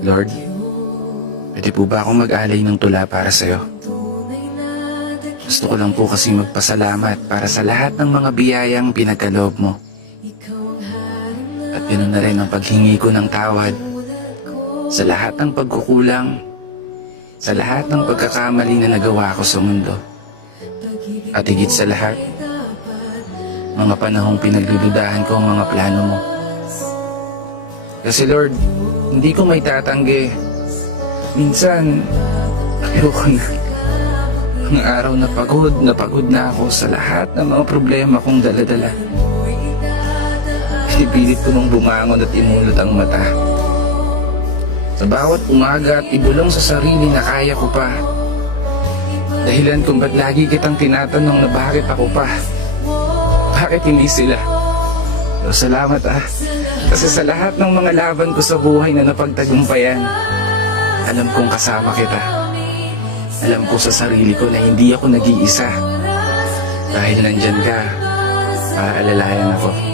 Lord, pwede po ba akong mag-alay ng tula para sa'yo? Gusto ko lang po kasi magpasalamat para sa lahat ng mga biyayang pinagkaloob mo. At ganoon na rin ang paghingi ko ng tawad sa lahat ng pagkukulang, sa lahat ng pagkakamali na nagawa ko sa mundo. At higit sa lahat, mga panahong pinagluludahan ko ang mga plano mo. Kasi Lord, hindi ko may tatanggi. Minsan, ayoko na. Ang araw na pagod na ako sa lahat ng mga problema kong daladala. Pinipilit ko nung bumangon at imulot ang mata. Sa bawat umaga at ibulong sa sarili na kaya ko pa. Dahilan kung ba't lagi kitang tinatanong na bakit ako pa. Bakit hindi sila? Pero salamat Kasi sa lahat ng mga laban ko sa buhay na napagtagumpayan, alam kong kasama kita. Alam ko sa sarili ko na hindi ako nag-iisa. Dahil nandyan ka, para alalayan ako.